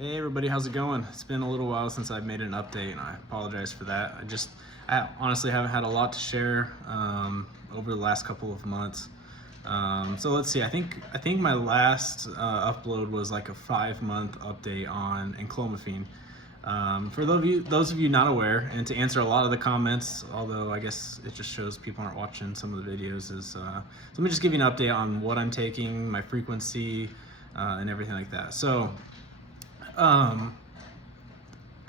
Hey everybody, how's it going? It's been a little while since I've made an update and I apologize for that. I honestly haven't had a lot to share over the last couple of months. So let's see, I think my last upload was like a 5-month update on Enclomiphene. For those of you not aware, and to answer a lot of the comments, although I guess it just shows people aren't watching some of the videos, so let me just give you an update on what I'm taking, my frequency, and everything like that. So a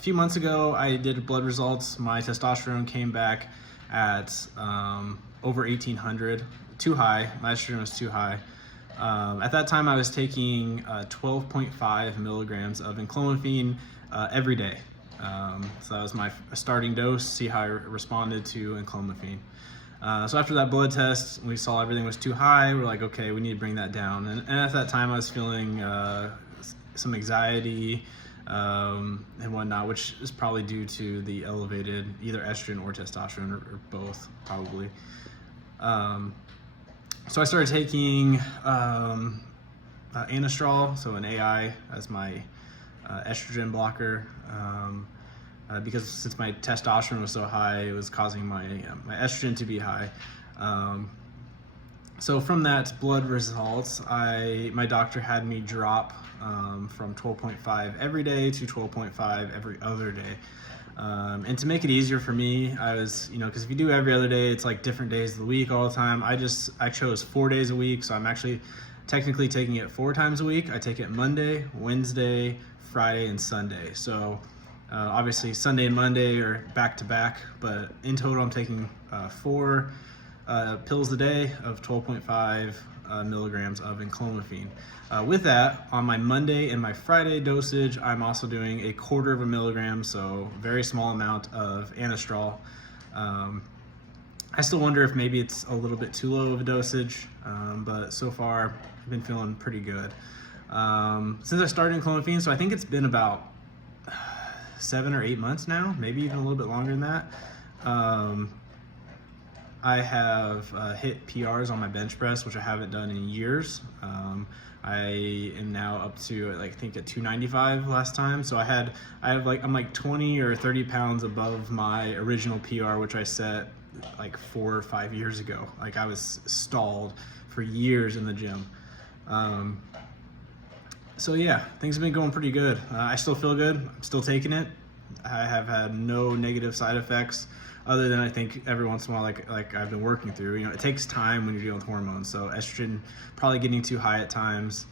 few months ago, I did blood results. My testosterone came back at over 1800, too high. My estrogen was too high. At that time, I was taking 12.5 milligrams of enclomiphene every day. So that was my starting dose, see how I responded to enclomiphene. So after that blood test, we saw everything was too high. We're like, okay, we need to bring that down. And at that time, I was feeling some anxiety and whatnot, which is probably due to the elevated either estrogen or testosterone or both, probably. So I started taking anastrol, so an AI, as my estrogen blocker, because since my testosterone was so high, it was causing my estrogen to be high. So from that blood results, my doctor had me drop from 12.5 every day to 12.5 every other day. And to make it easier for me, I was, because if you do every other day, it's like different days of the week all the time. I chose 4 days a week, so I'm actually technically taking it 4 times a week. I take it Monday, Wednesday, Friday, and Sunday. So obviously Sunday and Monday are back to back, but in total I'm taking 4 pills a day of 12.5 milligrams of enclomiphene. With that, on my Monday and my Friday dosage, I'm also doing 1/4 milligram, so very small amount of anastrol. I still wonder if maybe it's a little bit too low of a dosage, but so far I've been feeling pretty good. Since I started enclomiphene, so I think it's been about 7 or 8 months now, maybe even a little bit longer than that. I have hit PRs on my bench press, which I haven't done in years. I am now up to, I think, at 295 last time. So I'm like 20 or 30 pounds above my original PR, which I set like 4 or 5 years ago. Like I was stalled for years in the gym. So yeah, things have been going pretty good. I still feel good. I'm still taking it. I have had no negative side effects, other than I think every once in a while, like I've been working through. It takes time when you're dealing with hormones. So estrogen probably getting too high at times.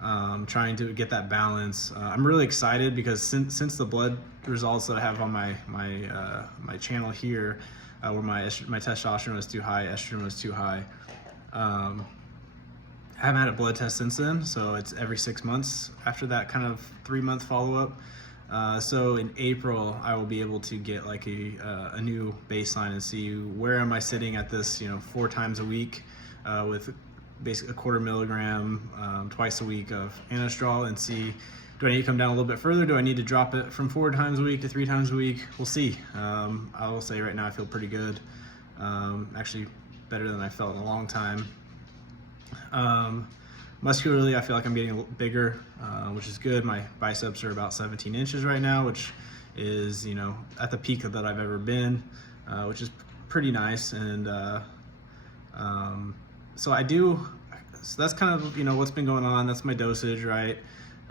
Trying to get that balance. I'm really excited because since the blood results that I have on my channel here, where my testosterone was too high, estrogen was too high. I haven't had a blood test since then, so it's every 6 months after that kind of 3-month follow-up. So in April, I will be able to get like a new baseline and see where am I sitting at this, 4 times a week with basically 1/4 milligram twice a week of anastrol, and see, do I need to come down a little bit further? Do I need to drop it from 4 times a week to 3 times a week? We'll see. I will say right now I feel pretty good. Actually better than I felt in a long time. Muscularly, I feel like I'm getting bigger, which is good. My biceps are about 17 inches right now, which is, at the peak that I've ever been, which is pretty nice. And so that's kind of, what's been going on. That's my dosage, right?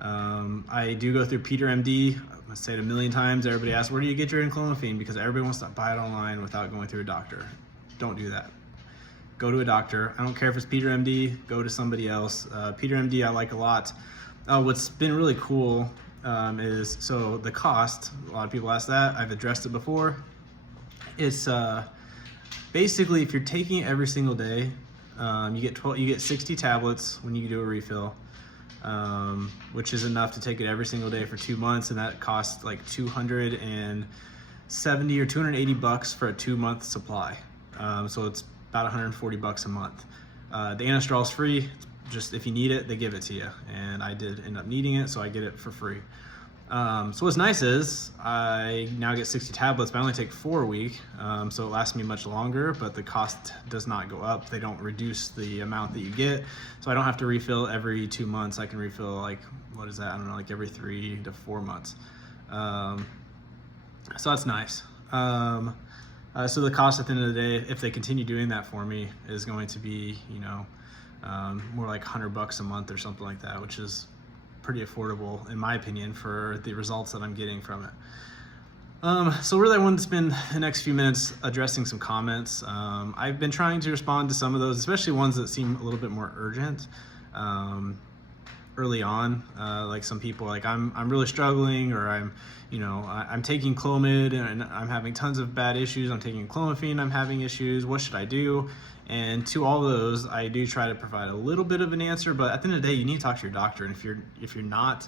I do go through Peter MD. I say it a million times. Everybody asks, where do you get your enclomiphene? Because everybody wants to buy it online without going through a doctor. Don't do that. Go to a doctor. I don't care if it's Peter MD, go to somebody else. Peter MD I like a lot. What's been really cool is, so the cost, a lot of people ask that, I've addressed it before. It's basically, if you're taking it every single day, you get 60 tablets when you do a refill, which is enough to take it every single day for 2 months, and that costs like $270 or $280 for a 2-month supply. So it's about $140 a month. The anastrol is free. Just if you need it, they give it to you. And I did end up needing it, so I get it for free. So what's nice is I now get 60 tablets, but I only take 4 a week. So it lasts me much longer, but the cost does not go up. They don't reduce the amount that you get. So I don't have to refill every 2 months. I can refill like, what is that? I don't know, like every 3 to 4 months. So that's nice. So the cost at the end of the day, if they continue doing that for me, is going to be, more like $100 a month or something like that, which is pretty affordable in my opinion for the results that I'm getting from it. So really I wanted to spend the next few minutes addressing some comments. I've been trying to respond to some of those, especially ones that seem a little bit more urgent. Early on, like some people like I'm really struggling, or I'm taking Clomid and I'm having tons of bad issues. I'm taking Enclomiphene, I'm having issues. What should I do? And to all those, I do try to provide a little bit of an answer, but at the end of the day, you need to talk to your doctor. And if you're not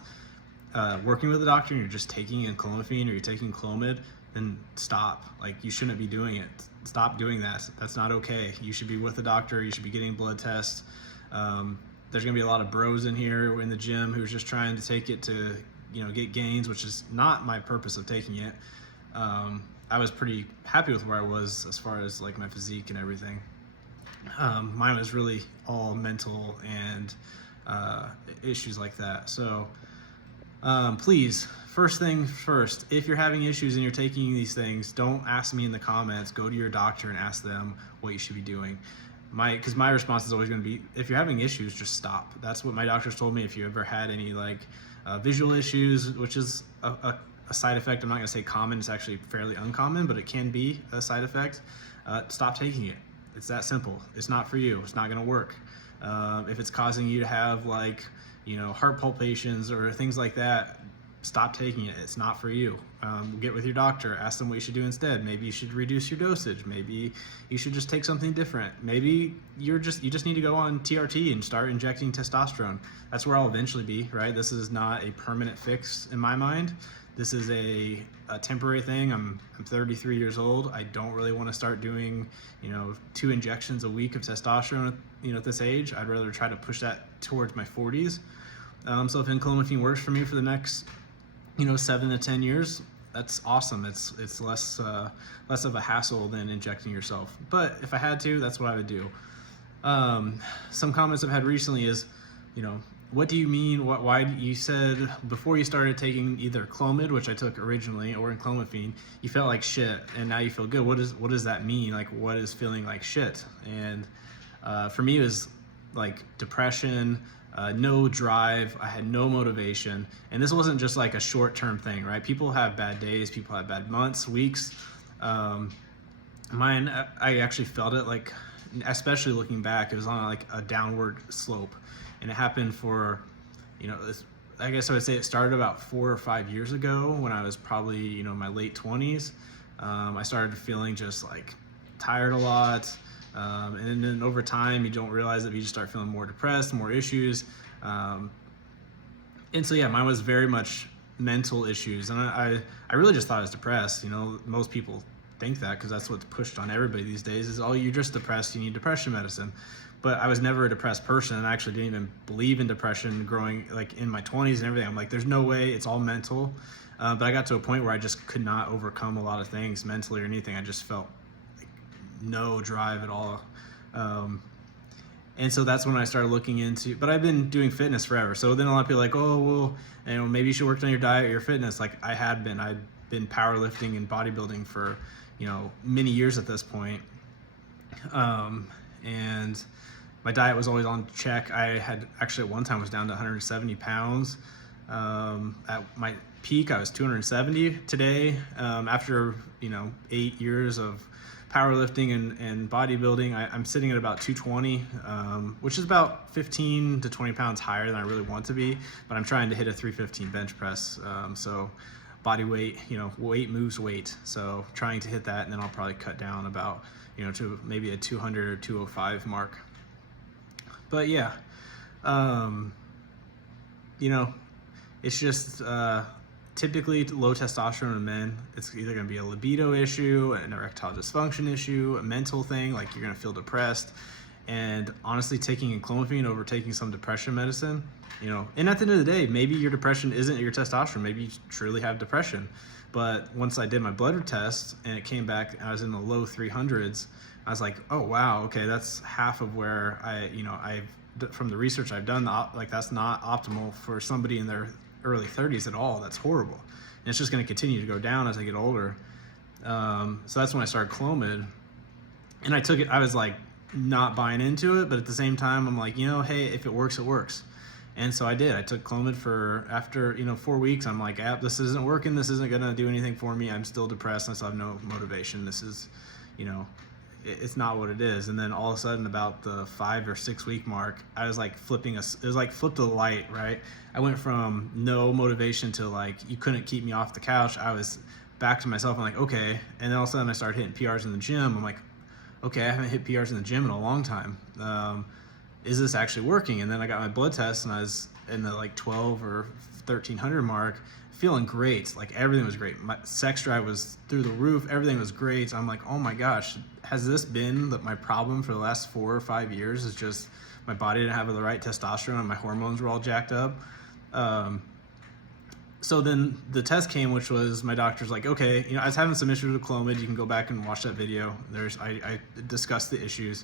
working with a doctor and you're just taking Enclomiphene or you're taking Clomid, then stop. Like, you shouldn't be doing it. Stop doing that. That's not okay. You should be with a doctor. You should be getting blood tests. There's gonna be a lot of bros in here in the gym who's just trying to take it to, get gains, which is not my purpose of taking it. I was pretty happy with where I was as far as like my physique and everything. Mine was really all mental and issues like that. So please, first thing first, if you're having issues and you're taking these things, don't ask me in the comments. Go to your doctor and ask them what you should be doing. Because my response is always going to be, if you're having issues, just stop. That's what my doctors told me. If you ever had any like visual issues, which is a side effect, I'm not going to say common, it's actually fairly uncommon, but it can be a side effect, stop taking it. It's that simple. It's not for you. It's not going to work. If it's causing you to have like, heart palpitations or things like that, stop taking it. It's not for you. Get with your doctor, ask them what you should do instead. Maybe you should reduce your dosage. Maybe you should just take something different. Maybe you just need to go on TRT and start injecting testosterone. That's where I'll eventually be, right? This is not a permanent fix in my mind. This is a temporary thing. I'm 33 years old. I don't really want to start doing, 2 injections a week of testosterone, at this age. I'd rather try to push that towards my 40s. So if Enclomiphene works for me for the next 7 to 10 years, that's awesome. It's less of a hassle than injecting yourself. But if I had to, that's what I would do. Some comments I've had recently is, what do you mean? Why you said before you started taking either Clomid, which I took originally, or Enclomiphene, you felt like shit, and now you feel good. What does that mean? Like, what is feeling like shit? And for me, it was like depression. No drive, I had no motivation, and this wasn't just like a short-term thing, right? People have bad days, people have bad months, weeks. Mine, I actually felt it, like, especially looking back, it was on like a downward slope, and it happened for, I guess I would say it started about 4 or 5 years ago when I was probably, my late 20s. I started feeling just like tired a lot. And then over time, you don't realize it, but you just start feeling more depressed, more issues. And so, yeah, mine was very much mental issues. And I really just thought I was depressed. Most people think that because that's what's pushed on everybody these days is, oh, you're just depressed, you need depression medicine. But I was never a depressed person, and I actually didn't even believe in depression growing like in my 20s and everything. I'm like, there's no way, it's all mental. But I got to a point where I just could not overcome a lot of things mentally or anything. I just felt no drive at all. And so that's when I started looking into, but I've been doing fitness forever. So then a lot of people are like, oh, well, maybe you should work on your diet or your fitness. Like I've been powerlifting and bodybuilding for, many years at this point. And my diet was always on check. I had actually at one time was down to 170 pounds. At my peak, I was 270 today. After, 8 years of powerlifting and bodybuilding, I'm sitting at about 220, which is about 15 to 20 pounds higher than I really want to be, but I'm trying to hit a 315 bench press. So body weight, weight moves weight. So trying to hit that, and then I'll probably cut down about, to maybe a 200 or 205 mark. But yeah, it's just, typically low testosterone in men, it's either going to be a libido issue, an erectile dysfunction issue, a mental thing, like you're going to feel depressed. And honestly, taking Enclomiphene over taking some depression medicine, and at the end of the day, maybe your depression isn't your testosterone. Maybe you truly have depression. But once I did my blood test and it came back, I was in the low 300s. I was like, oh wow, okay, that's half of where from the research I've done, like that's not optimal for somebody in their early 30s at all. That's horrible, and it's just going to continue to go down as I get older. So that's when I started Clomid, and I took it. I was like not buying into it, but at the same time, I'm like, hey, if it works, it works. And so I did. I took Clomid for after 4 weeks. I'm like, this isn't working. This isn't gonna do anything for me. I'm still depressed. I still have no motivation. This is, it's not what it is. And then all of a sudden, about the 5 or 6 week mark, I was like it was like flip to the light, right? I went from no motivation to like you couldn't keep me off the couch. I was back to myself. I'm like, okay. And then all of a sudden, I started hitting PRs in the gym. I'm like, okay, I haven't hit PRs in the gym in a long time. Is this actually working? And then I got my blood test and I was in the like 12 or 1300 mark, feeling great. Like everything was great. My sex drive was through the roof. Everything was great. I'm like, oh my gosh, has this been my problem for the last 4 or 5 years? It's just my body didn't have the right testosterone and my hormones were all jacked up. So then the test came, which was my doctor's like, okay, I was having some issues with Clomid. You can go back and watch that video. I discussed the issues.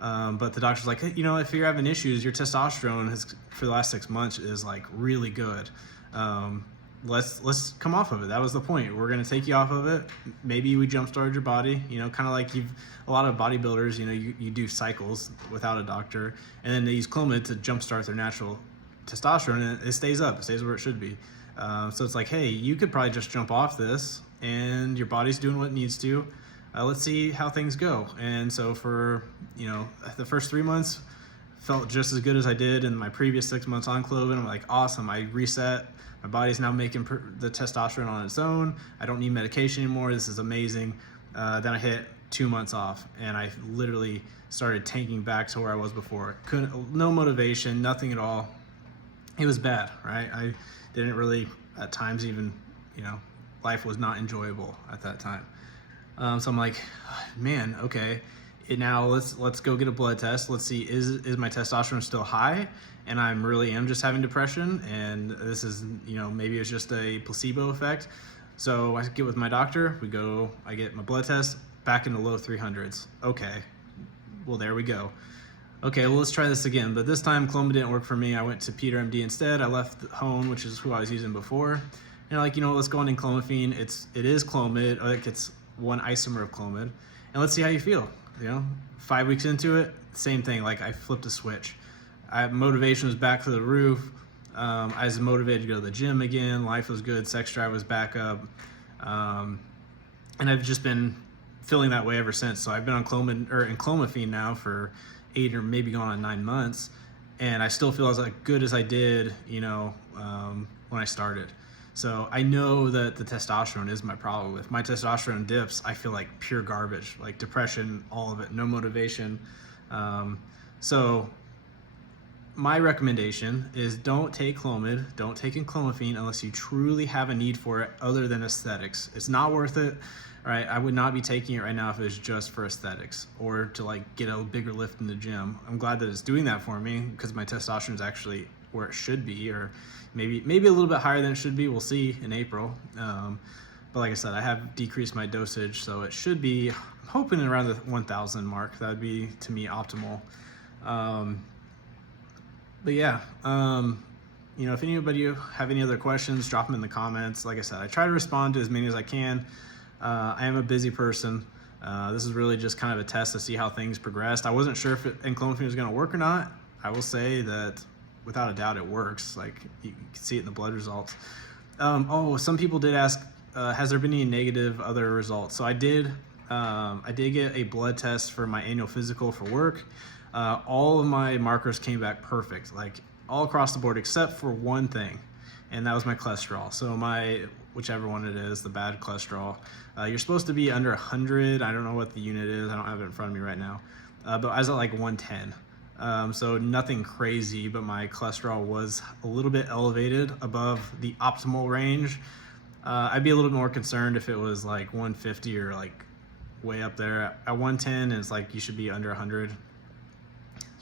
But the doctor's like, hey, if you're having issues, your testosterone for the last 6 months is like really good. Let's come off of it. That was the point. We're going to take you off of it. Maybe we jumpstart your body, kind of like a lot of bodybuilders, you do cycles without a doctor, and then they use Clomid to jumpstart their natural testosterone, and it stays up. It stays where it should be. So it's like, hey, you could probably just jump off this and your body's doing what it needs to. Let's see how things go. And so for, the first 3 months felt just as good as I did in my previous 6 months on Clomid. I'm like, awesome. I reset. My body's now making the testosterone on its own. I don't need medication anymore. This is amazing. Then I hit 2 months off and I literally started tanking back to where I was before. No motivation, nothing at all. It was bad, right? I didn't really, at times even, life was not enjoyable at that time. So I'm like, man, okay. Now let's go get a blood test. Let's see, is my testosterone still high? And I really am just having depression. And this is, maybe it's just a placebo effect. So I get with my doctor. I get my blood test back in the low 300s. Okay, well, there we go. Okay, well, let's try this again. But this time, Clomid didn't work for me. I went to Peter MD instead. I left Hone, which is who I was using before. And let's go on Enclomiphene. It is Clomid. Like it's one isomer of Clomid. And let's see how you feel. 5 weeks into it, same thing. Like I flipped a switch. Motivation was back to the roof. I was motivated to go to the gym again. Life was good. Sex drive was back up. And I've just been feeling that way ever since. So I've been on Enclomiphene now for 8 or maybe going on 9 months, and I still feel as good as I did, when I started. So I know that the testosterone is my problem. If my testosterone dips, I feel like pure garbage, like depression, all of it, no motivation. So my recommendation is don't take Clomid, don't take Enclomiphene unless you truly have a need for it other than aesthetics. It's not worth it. Right, I would not be taking it right now if it was just for aesthetics or to get a bigger lift in the gym. I'm glad that it's doing that for me because my testosterone is actually where it should be, or maybe a little bit higher than it should be. We'll see in April. But like I said, I have decreased my dosage, so it should be, I'm hoping around the 1,000 mark. That would be, to me, optimal. But yeah, if anybody have any other questions, drop them in the comments. Like I said, I try to respond to as many as I can. I am a busy person. This is really just kind of a test to see how things progressed. I wasn't sure if Enclomiphene was going to work or not. I will say that without a doubt it works. Like you can see it in the blood results. Some people did ask, has there been any negative other results? So I did get a blood test for my annual physical for work. All of my markers came back perfect, like all across the board except for one thing, and that was my cholesterol. So whichever one it is, the bad cholesterol. You're supposed to be under 100. I don't know what the unit is. I don't have it in front of me right now. But I was at like 110. So nothing crazy, but my cholesterol was a little bit elevated above the optimal range. I'd be a little more concerned if it was like 150 or like way up there. At 110, it's like you should be under 100.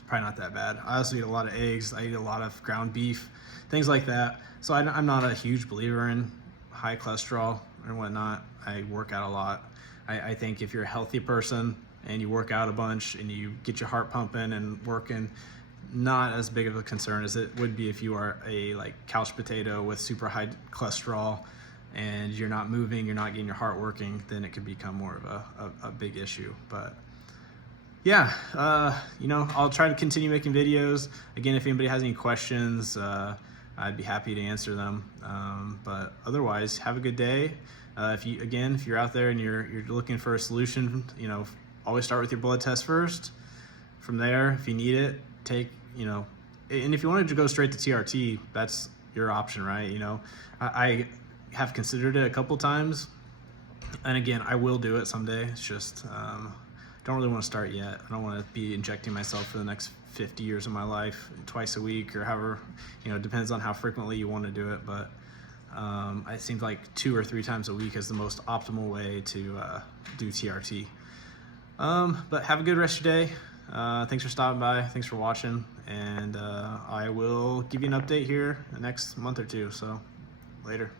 probably not that bad. I also eat a lot of eggs. I eat a lot of ground beef, things like that. So I'm not a huge believer in high cholesterol and whatnot. I work out a lot. I think if you're a healthy person and you work out a bunch and you get your heart pumping and working, not as big of a concern as it would be if you are a like couch potato with super high cholesterol and you're not moving, you're not getting your heart working, then it could become more of a big issue. But yeah, I'll try to continue making videos. Again, if anybody has any questions, I'd be happy to answer them. But otherwise, have a good day. If you're out there and you're looking for a solution, always start with your blood test first. From there, if you need it, and if you wanted to go straight to TRT, that's your option, right? I have considered it a couple times, and again, I will do it someday. It's just don't really want to start yet. I don't want to be injecting myself for the next 50 years of my life twice a week or however. It depends on how frequently you want to do it, but it seems like 2 or 3 times a week is the most optimal way to do TRT. But have a good rest of your day. Thanks for stopping by. Thanks for watching. And I will give you an update here the next month or two. So later.